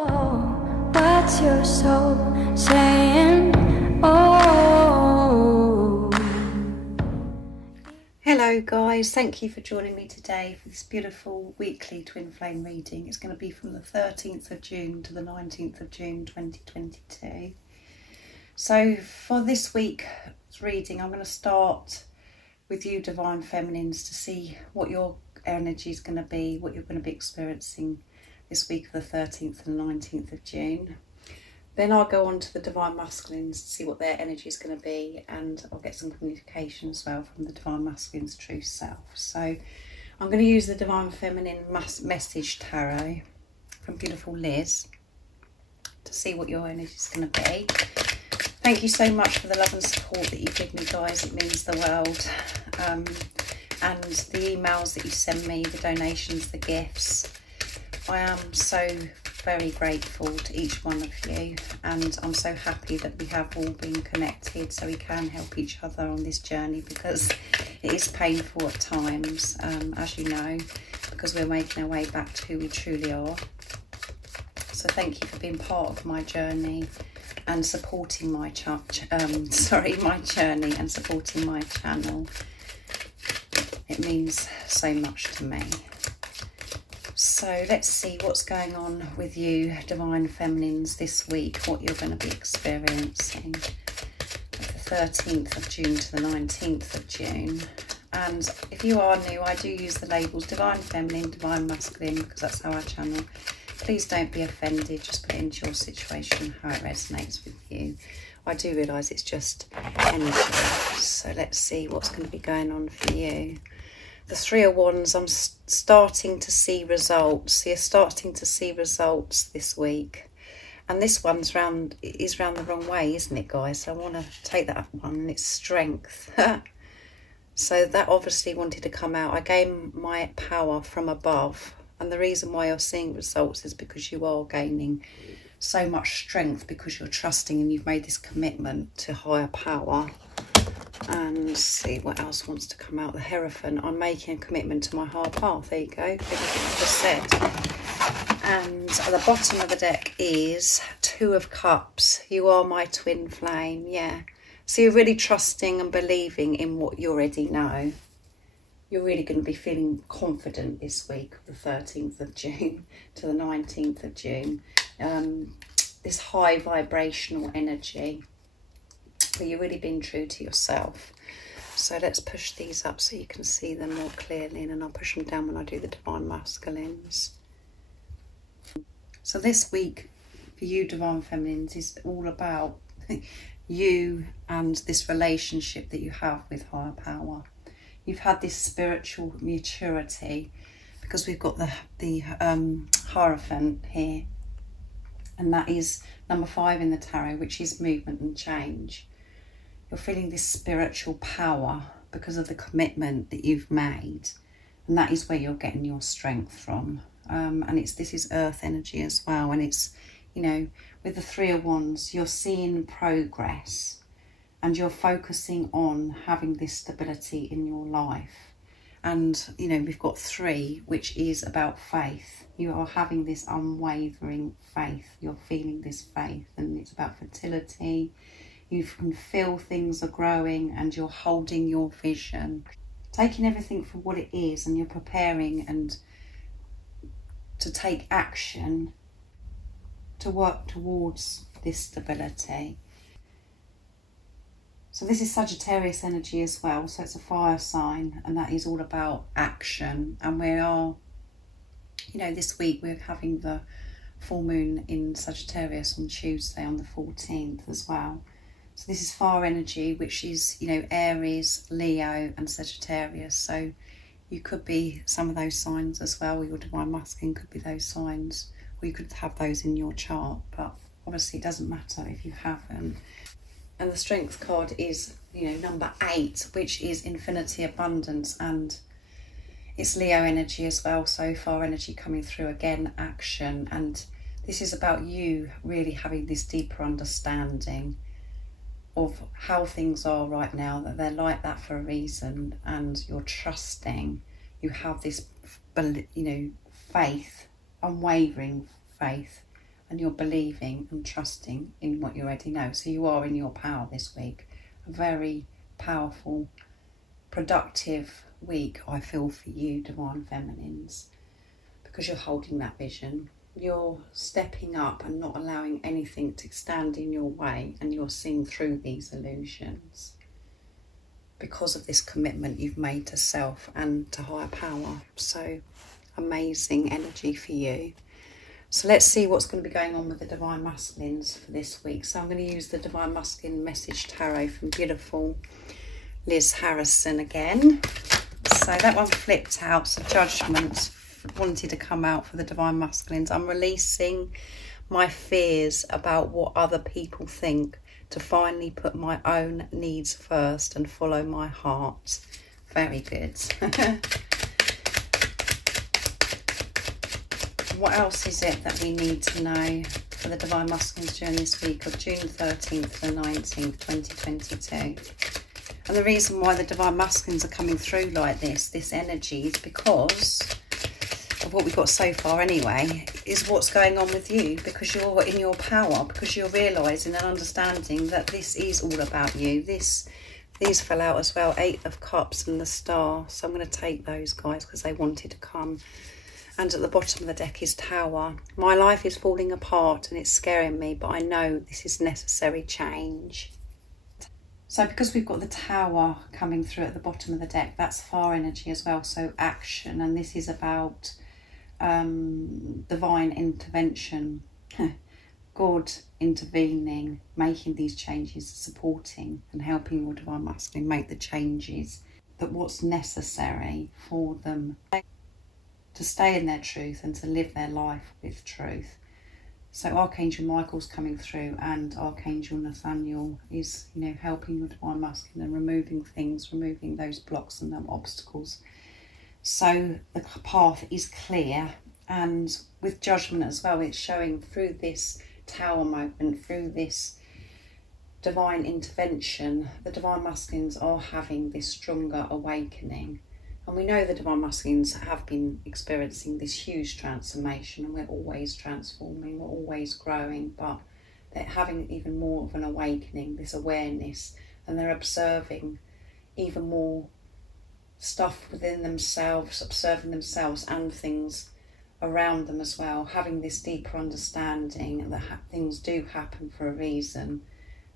What's your soul saying? Oh. Hello guys, thank you for joining me today for this beautiful weekly twin flame reading. It's going to be from the 13th of June to the 19th of June 2022. So for this week's reading, I'm going to start with you Divine Feminines to see what your energy is going to be, what you're going to be experiencing this week of the 13th and 19th of June. Then I'll go on to the Divine Masculines to see what their energy is going to be, and I'll get some communication as well from the Divine Masculine's true self. So I'm going to use the Divine Feminine Message Tarot from beautiful Liz to see what your energy is going to be. Thank you so much for the love and support that you give me, guys. It means the world. And the emails that you send me, the donations, the gifts. I am so very grateful to each one of you, and I'm so happy that we have all been connected so we can help each other on this journey, because it is painful at times, as you know, because we're making our way back to who we truly are. So thank you for being part of my journey and supporting my journey and supporting my channel. It means so much to me. So let's see what's going on with you Divine Feminines this week, what you're going to be experiencing the 13th of June to the 19th of June. And if you are new, I do use the labels Divine Feminine, Divine Masculine, because that's how I channel. Please don't be offended, just put it into your situation, how it resonates with you. I do realise it's just energy. So let's see what's going to be going on for you. The Three of Wands, I'm starting to see results. You're starting to see results this week. And this one's round the wrong way, isn't it, guys? So I want to take that one, and it's strength. So that obviously wanted to come out. I gain my power from above. And the reason why you're seeing results is because you are gaining so much strength, because you're trusting and you've made this commitment to higher power. And see what else wants to come out. The Hierophant, I'm making a commitment to my higher path. There you go, everything I just said. And at the bottom of the deck is Two of Cups. You are my twin flame, yeah. So you're really trusting and believing in what you already know. You're really going to be feeling confident this week, the 13th of June to the 19th of June. This high vibrational energy. But you're really being true to yourself. So let's push these up so you can see them more clearly, and I'll push them down when I do the Divine Masculines. So this week for you Divine Feminines is all about you and this relationship that you have with higher power. You've had this spiritual maturity, because we've got the Hierophant here, and that is number 5 in the tarot, which is movement and change. You're feeling this spiritual power because of the commitment that you've made, and that is where you're getting your strength from. And this is earth energy as well, and it's, you know, with the Three of Wands, you're seeing progress, and you're focusing on having this stability in your life. And you know, we've got 3, which is about faith. You are having this unwavering faith. You're feeling this faith, and it's about fertility. You can feel things are growing, and you're holding your vision, taking everything for what it is, and you're preparing and to take action to work towards this stability. So this is Sagittarius energy as well. So it's a fire sign, and that is all about action. And we are, you know, this week we're having the full moon in Sagittarius on Tuesday on the 14th as well. So this is fire energy, which is, you know, Aries, Leo and Sagittarius. So you could be some of those signs as well. Your Divine Masculine could be those signs, or you could have those in your chart, but obviously it doesn't matter if you haven't. And the Strength card is, you know, number 8, which is infinity, abundance, and it's Leo energy as well. So fire energy coming through again, action. And this is about you really having this deeper understanding of how things are right now, that they're like that for a reason, and you're trusting. You have this, you know, faith, unwavering faith, and you're believing and trusting in what you already know. So you are in your power this week. A very powerful, productive week, I feel, for you, Divine Feminines, because you're holding that vision. You're stepping up and not allowing anything to stand in your way, and you're seeing through these illusions because of this commitment you've made to self and to higher power. So amazing energy for you. So let's see what's going to be going on with the Divine Masculines for this week. So I'm going to use the Divine Masculine Message Tarot from beautiful Liz Harrison again. So that one flipped out, so Judgment wanted to come out for the Divine Masculines. I'm releasing my fears about what other people think to finally put my own needs first and follow my heart. Very good. What else is it that we need to know for the Divine Masculines during this week of June 13th to the 19th, 2022? And the reason why the Divine Masculines are coming through like this energy, is because of what we've got so far anyway, is what's going on with you, because you're in your power, because you're realising and understanding that this is all about you. These fell out as well, 8 of Cups and the Star. So I'm going to take those, guys, because they wanted to come. And at the bottom of the deck is Tower. My life is falling apart and it's scaring me, but I know this is necessary change. So because we've got the Tower coming through at the bottom of the deck, that's fire energy as well, so action. And this is about divine intervention, God intervening, making these changes, supporting and helping your Divine Masculine make the changes, that what's necessary for them to stay in their truth and to live their life with truth. So Archangel Michael's coming through, and Archangel Nathaniel is, you know, helping your Divine Masculine and removing things, removing those blocks and them obstacles. So the path is clear, and with Judgment as well, it's showing through this Tower moment, through this divine intervention, the Divine Masculines are having this stronger awakening. And we know the Divine Masculines have been experiencing this huge transformation, and we're always transforming, we're always growing, but they're having even more of an awakening, this awareness, and they're observing even more stuff within themselves, observing themselves and things around them as well, having this deeper understanding that things do happen for a reason.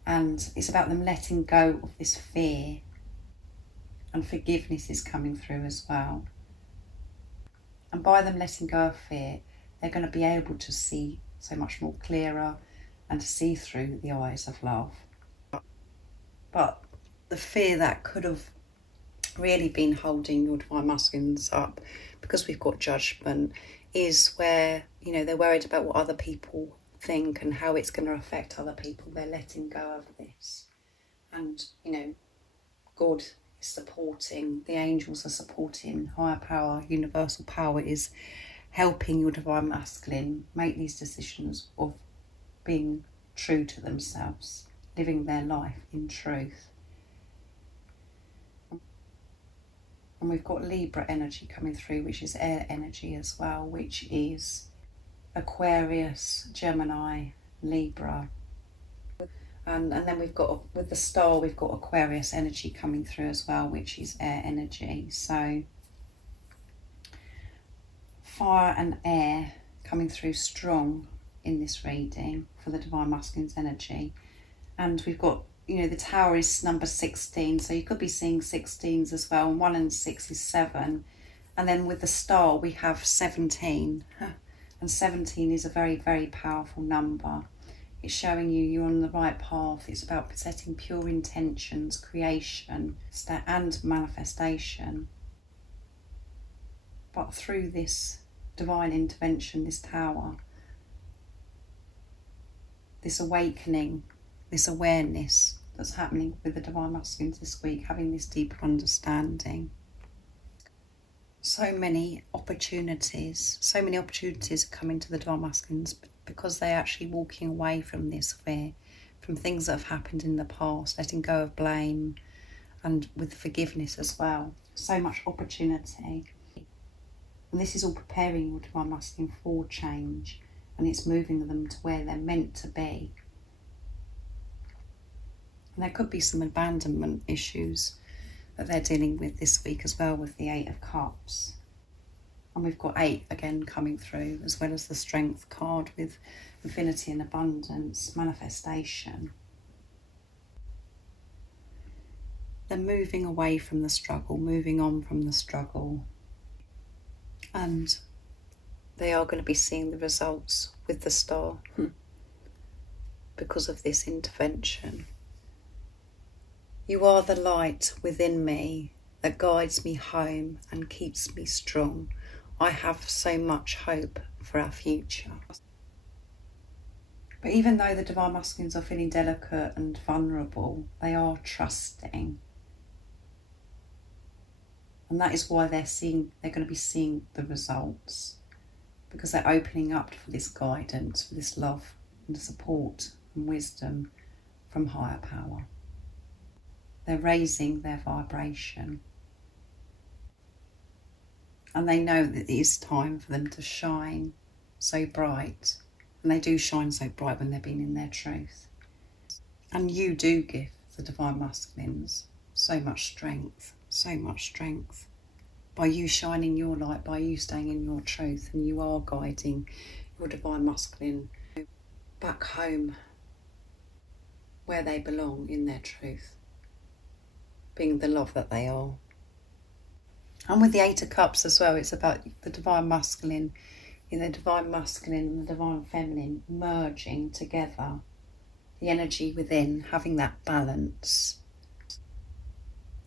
And it's about them letting go of this fear, and forgiveness is coming through as well. And by them letting go of fear, they're going to be able to see so much more clearer and to see through the eyes of love. But the fear that could have really been holding your Divine Masculines up, because we've got Judgment, is where, you know, they're worried about what other people think and how it's going to affect other people. They're letting go of this. And, you know, God is supporting, the angels are supporting, higher power, universal power is helping your Divine Masculine make these decisions of being true to themselves, living their life in truth. And we've got Libra energy coming through, which is air energy as well, which is Aquarius, Gemini, Libra. And then we've got, with the Star, we've got Aquarius energy coming through as well, which is air energy. So fire and air coming through strong in this reading for the Divine Masculine's energy. And we've got, you know, the Tower is number 16, so you could be seeing 16s as well. 1 and 6 is 7. And then with the Star, we have 17. And 17 is a very, very powerful number. It's showing you're on the right path. It's about setting pure intentions, creation and manifestation. But through this divine intervention, this Tower, this awakening, this awareness that's happening with the Divine Masculines this week, having this deeper understanding. So many opportunities are coming to the Divine Masculines because they're actually walking away from this fear, from things that have happened in the past, letting go of blame, and with forgiveness as well. So much opportunity. And this is all preparing your Divine Masculine for change and it's moving them to where they're meant to be. And there could be some abandonment issues that they're dealing with this week as well, with the 8 of Cups. And we've got 8 again coming through, as well as the Strength card with infinity and abundance, manifestation. They're moving away from the struggle, moving on from the struggle. And they are going to be seeing the results with the Star because of this intervention. You are the light within me that guides me home and keeps me strong. I have so much hope for our future. But even though the Divine Masculines are feeling delicate and vulnerable, they are trusting. And that is why they're going to be seeing the results, because they're opening up for this guidance, for this love and support and wisdom from higher power. They're raising their vibration. And they know that it is time for them to shine so bright. And they do shine so bright when they're being in their truth. And you do give the Divine Masculines so much strength by you shining your light, by you staying in your truth, and you are guiding your Divine Masculine back home where they belong in their truth, being the love that they are. And with the 8 of Cups as well, it's about the Divine Masculine, the Divine Masculine and the Divine Feminine merging together, the energy within, having that balance.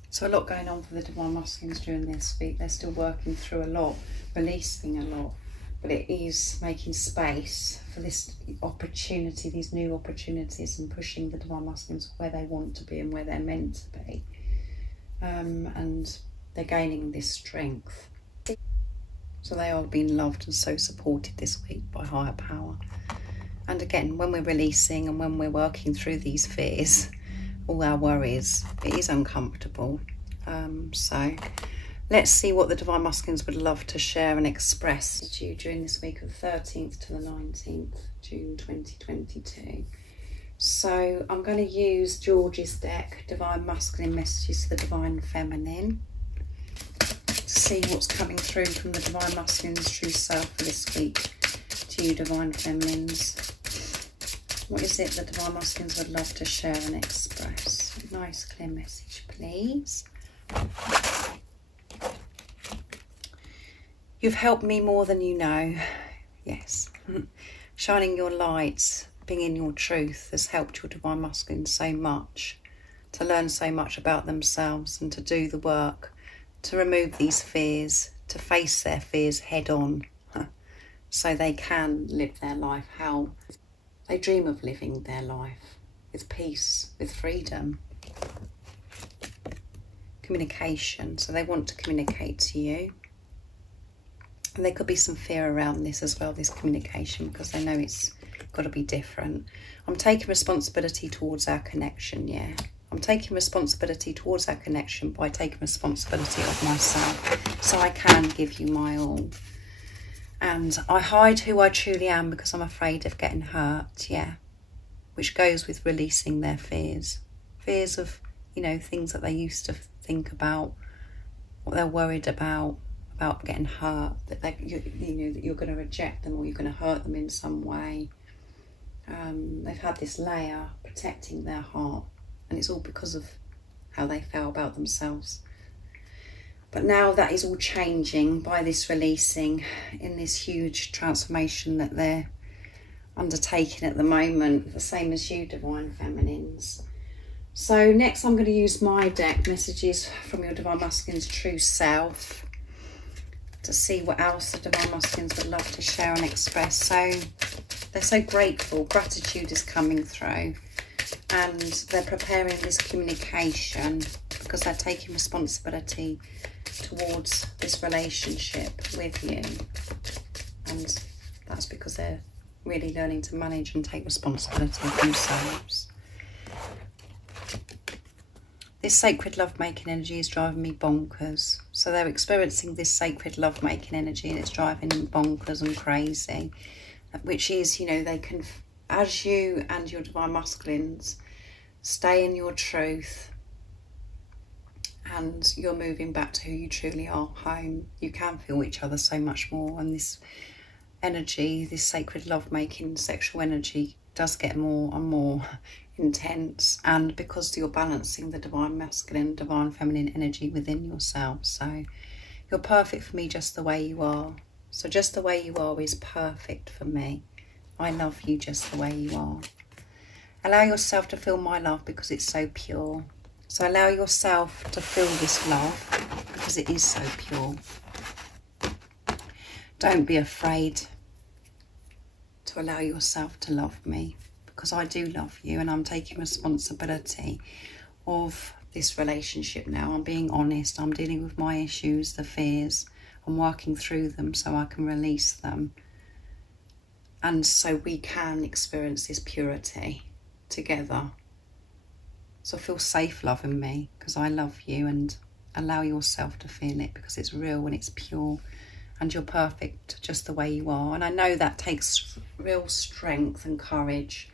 So a lot going on for the Divine Masculines during this week. They're still working through a lot, releasing a lot, but it is making space for this opportunity, these new opportunities, and pushing the Divine Masculines where they want to be and where they're meant to be. And they're gaining this strength. So they are being loved and so supported this week by higher power. And again, when we're releasing and when we're working through these fears, all our worries, it is uncomfortable. So let's see what the Divine Masculines would love to share and express to you during this week of 13th to the 19th June 2022. So I'm going to use George's deck, Divine Masculine Messages to the Divine Feminine, to see what's coming through from the Divine Masculine's true self for this week to you, Divine Feminines. What is it the Divine Masculines would love to share and express? A nice clear message, please. You've helped me more than you know. Yes. Shining your light, being in your truth has helped your Divine Masculines so much, to learn so much about themselves and to do the work, to remove these fears, to face their fears head on, so they can live their life how they dream of living their life, with peace, with freedom. Communication, so they want to communicate to you. And there could be some fear around this as well, this communication, because they know it's got to be different. I'm taking responsibility towards our connection, yeah. I'm taking responsibility towards our connection by taking responsibility of myself, so I can give you my all. And I hide who I truly am because I'm afraid of getting hurt, yeah. Which goes with releasing their fears. Fears of, things that they used to think about, what they're worried about getting hurt, that that you're going to reject them or you're going to hurt them in some way. They've had this layer protecting their heart, and it's all because of how they felt about themselves. But now that is all changing by this releasing in this huge transformation that they're undertaking at the moment, the same as you, Divine Feminines. So next I'm going to use my deck, Messages from Your Divine Masculine's True Self, to see what else the Divine Masculines would love to share and express. So they're so grateful, gratitude is coming through, and they're preparing this communication because they're taking responsibility towards this relationship with you, and that's because they're really learning to manage and take responsibility of themselves. This sacred love-making energy is driving me bonkers. So they're experiencing this sacred love-making energy and it's driving them bonkers and crazy. which is, you know, they can, as you and your divine masculines stay in your truth and you're moving back to who you truly are, home, you can feel each other so much more. And this energy, this sacred love-making sexual energy, does get more and more intense, and because you're balancing the divine masculine, divine feminine energy within yourself. So you're perfect for me just the way you are. So just the way you are is perfect for me. I love you just the way you are. Allow yourself to feel my love because it's so pure. So allow yourself to feel this love because it is so pure. Don't be afraid to allow yourself to love me, because I do love you, and I'm taking responsibility of this relationship now. I'm being honest. I'm dealing with my issues, the fears. I'm working through them so I can release them. And so we can experience this purity together. So feel safe loving me because I love you, and allow yourself to feel it because it's real and it's pure. And you're perfect just the way you are. And I know that takes real strength and courage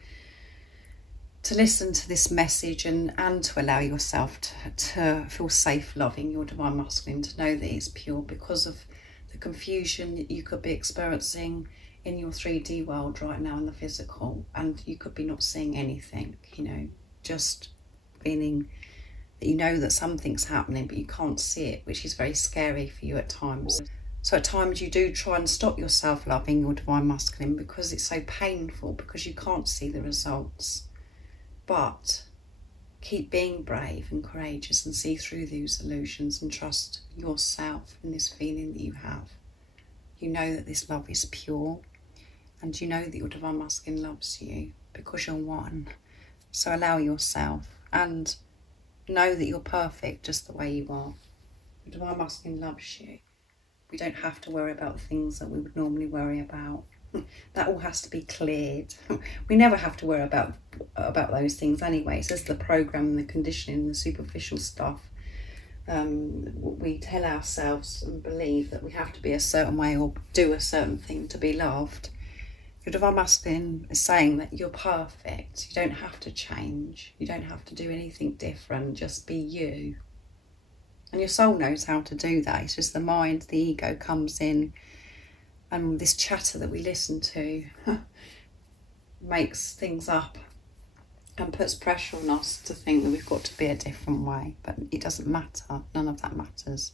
to listen to this message and to allow yourself to feel safe loving your divine masculine, to know that it's pure, because of the confusion that you could be experiencing in your 3D world right now in the physical. And you could be not seeing anything, you know, just feeling that you know that something's happening, but you can't see it, which is very scary for you at times. So at times you do try and stop yourself loving your divine masculine because it's so painful, because you can't see the results. But keep being brave and courageous and see through these illusions and trust yourself in this feeling that you have. You know that this love is pure, and you know that your divine masculine loves you because you're one. So allow yourself and know that you're perfect just the way you are. Your divine masculine loves you. We don't have to worry about the things that we would normally worry about. That all has to be cleared. We never have to worry about those things anyway. It's just the program and the conditioning, the superficial stuff. We tell ourselves and believe that we have to be a certain way or do a certain thing to be loved. Your divine masculine is saying that you're perfect. You don't have to change. You don't have to do anything different. Just be you. And your soul knows how to do that. It's just the mind, the ego comes in, and this chatter that we listen to makes things up and puts pressure on us to think that we've got to be a different way. But it doesn't matter. None of that matters.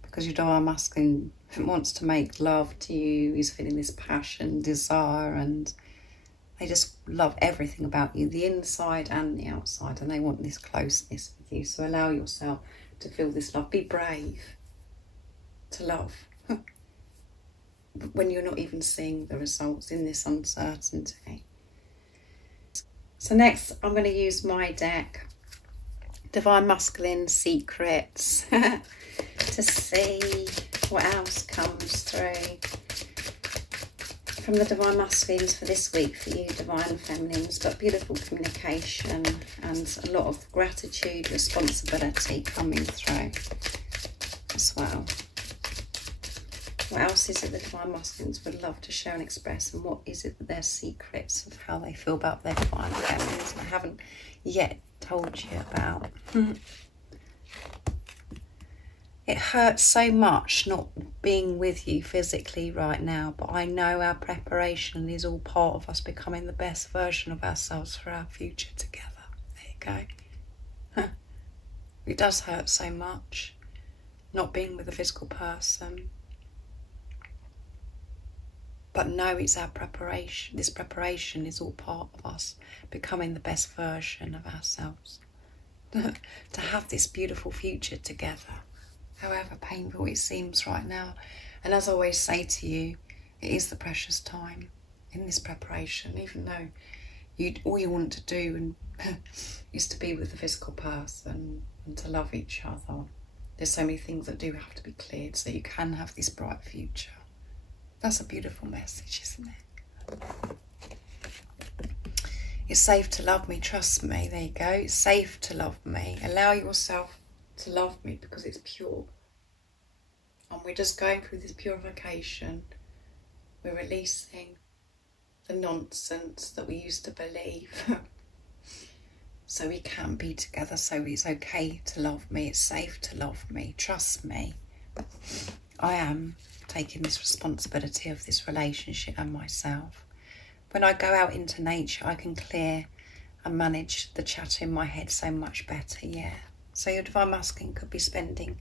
Because your divine masculine, if it wants to make love to you, is feeling this passion, desire, and they just love everything about you, the inside and the outside, and they want this closeness with you. So allow yourself to feel this love. Be brave to love when you're not even seeing the results in this uncertainty. So next I'm going to use my deck, Divine Masculine Secrets, to see what else comes through from the Divine Masculines for this week for you Divine Feminines. But beautiful communication and a lot of gratitude, responsibility coming through as well. What else is it the Divine Masculines would love to share and express, and what is it that their secrets of how they feel about their Divine Feminines I haven't yet told you about? It hurts so much not being with you physically right now, but I know our preparation is all part of us becoming the best version of ourselves for our future together. There you go. It does hurt so much not being with a physical person. But no, it's our preparation. This preparation is all part of us becoming the best version of ourselves. To have this beautiful future together, however painful it seems right now. And as I always say to you, it is the precious time in this preparation, even though all you want to do is to be with the physical person and to love each other. There's so many things that do have to be cleared so that you can have this bright future. That's a beautiful message, isn't it? It's safe to love me, trust me. There you go. It's safe to love me. Allow yourself to love me because it's pure. And we're just going through this purification. We're releasing the nonsense that we used to believe. So we can be together, so it's okay to love me, it's safe to love me, trust me. I am taking this responsibility of this relationship and myself. When I go out into nature, I can clear and manage the chatter in my head so much better, yeah. So your Divine Masculine could be spending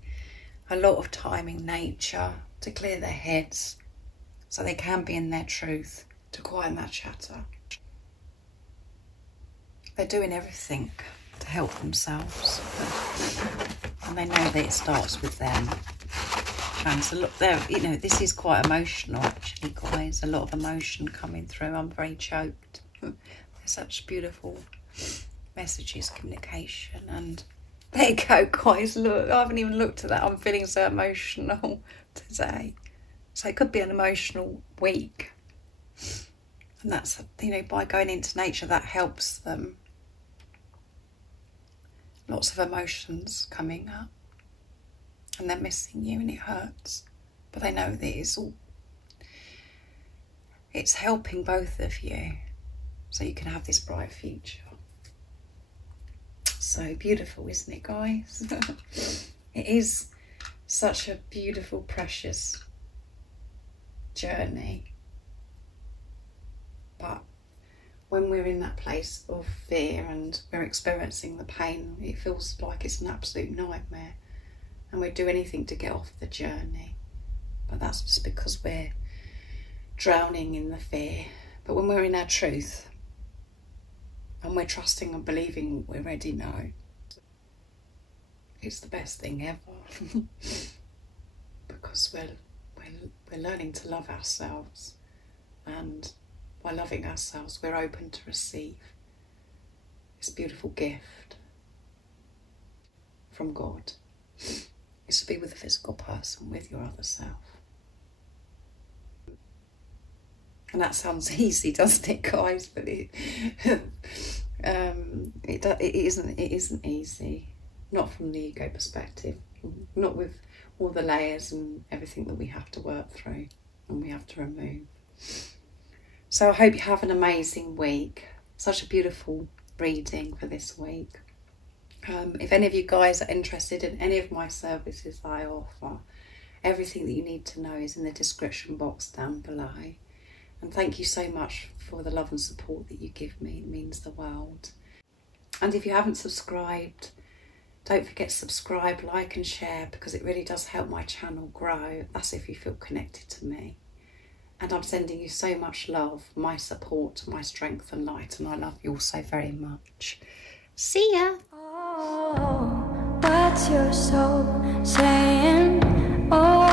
a lot of time in nature to clear their heads so they can be in their truth, to quieten that chatter. They're doing everything to help themselves, and they know that it starts with them. And so look there, you know, this is quite emotional actually, guys. A lot of emotion coming through. I'm very choked. There's such beautiful messages, communication, and there you go, guys. Look, I haven't even looked at that. I'm feeling so emotional today. So it could be an emotional week, and that's, you know, by going into nature, that helps them. Lots of emotions coming up, and they're missing you, and it hurts, but they know that it's helping both of you, so you can have this bright future. So beautiful, isn't it, guys? It is such a beautiful, precious journey, but when we're in that place of fear and we're experiencing the pain, it feels like it's an absolute nightmare, and we'd do anything to get off the journey. But that's just because we're drowning in the fear. But when we're in our truth and we're trusting and believing we already know, it's the best thing ever. Because we're learning to love ourselves, and by loving ourselves, we're open to receive this beautiful gift from God. It's to be with a physical person, with your other self. And that sounds easy, doesn't it, guys? But it isn't easy. Not from the ego perspective. Not with all the layers and everything that we have to work through and we have to remove. So I hope you have an amazing week. Such a beautiful reading for this week. If any of you guys are interested in any of my services I offer, everything that you need to know is in the description box down below. And thank you so much for the love and support that you give me. It means the world. And if you haven't subscribed, don't forget to subscribe, like and share, because it really does help my channel grow. That's if you feel connected to me. And I'm sending you so much love, my support, my strength and light, and I love you all so very much. See ya! Oh, what's your soul saying? Oh.